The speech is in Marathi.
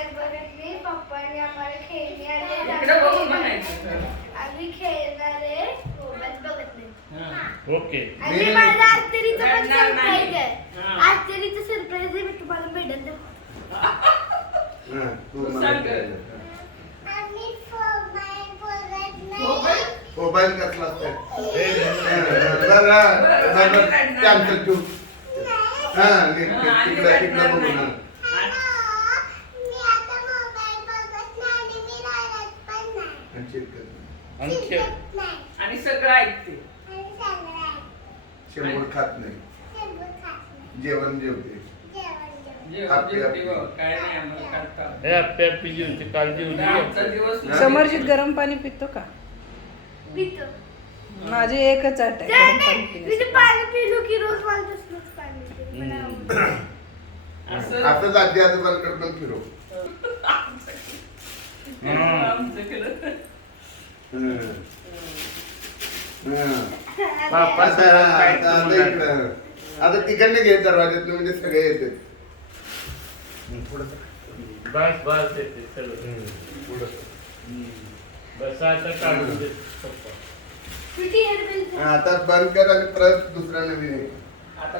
मोबाईल बघत नाही. पप्पाने आम्हाला खेळणी आणले. इकडे बघून म्हणायचं. आम्ही खेळणार आहे. मोबाईल बघत नाही. ओके. आणि माझं आश्चर्यचं पण रडणार नाही. सरप्राईज आहे. आश्चर्यचं सरप्राईज आहे. मी तुम्हाला भेटल देऊ. तू मला सांग. आम्ही मोबाईल बघत नाही. मोबाईल कसला असतोय? कॅन्सल तू. तिकडे बघू ना. मी आता मोबाईल बघत नाही आणि मी रडत पण नाही. आणि खेळ. नाही. आणि सगळं ऐकते. आणि सगळं आहे. शेंबूड खात नाही. शेंबूड खात नाही. जेवण जेवते. जेवण. जेवते बघ, काय नाही आम्हाला करता. हे हॅपी जेवते काल जेवली. आमचा दिवस समर्जित गरम पाणी पितो का? पितो. माझी एकच अट आहे गरम पाणी मी ते पिण्याची. पाणी पिलो की रोज मला तसलंच पाणी पितो. मला आवडतं. असं आता आजी आजोबांकडे पण फिरव. आमचं केलं. आता तिकडनं घे दरवाज्यात म्हणजे सगळे येते. बस बस येते सगळं. बस आता काढून दे पप्पा. किती हेअर बेल्ट आता बंद कर आणि परत दुसरा नवीन आहे. आता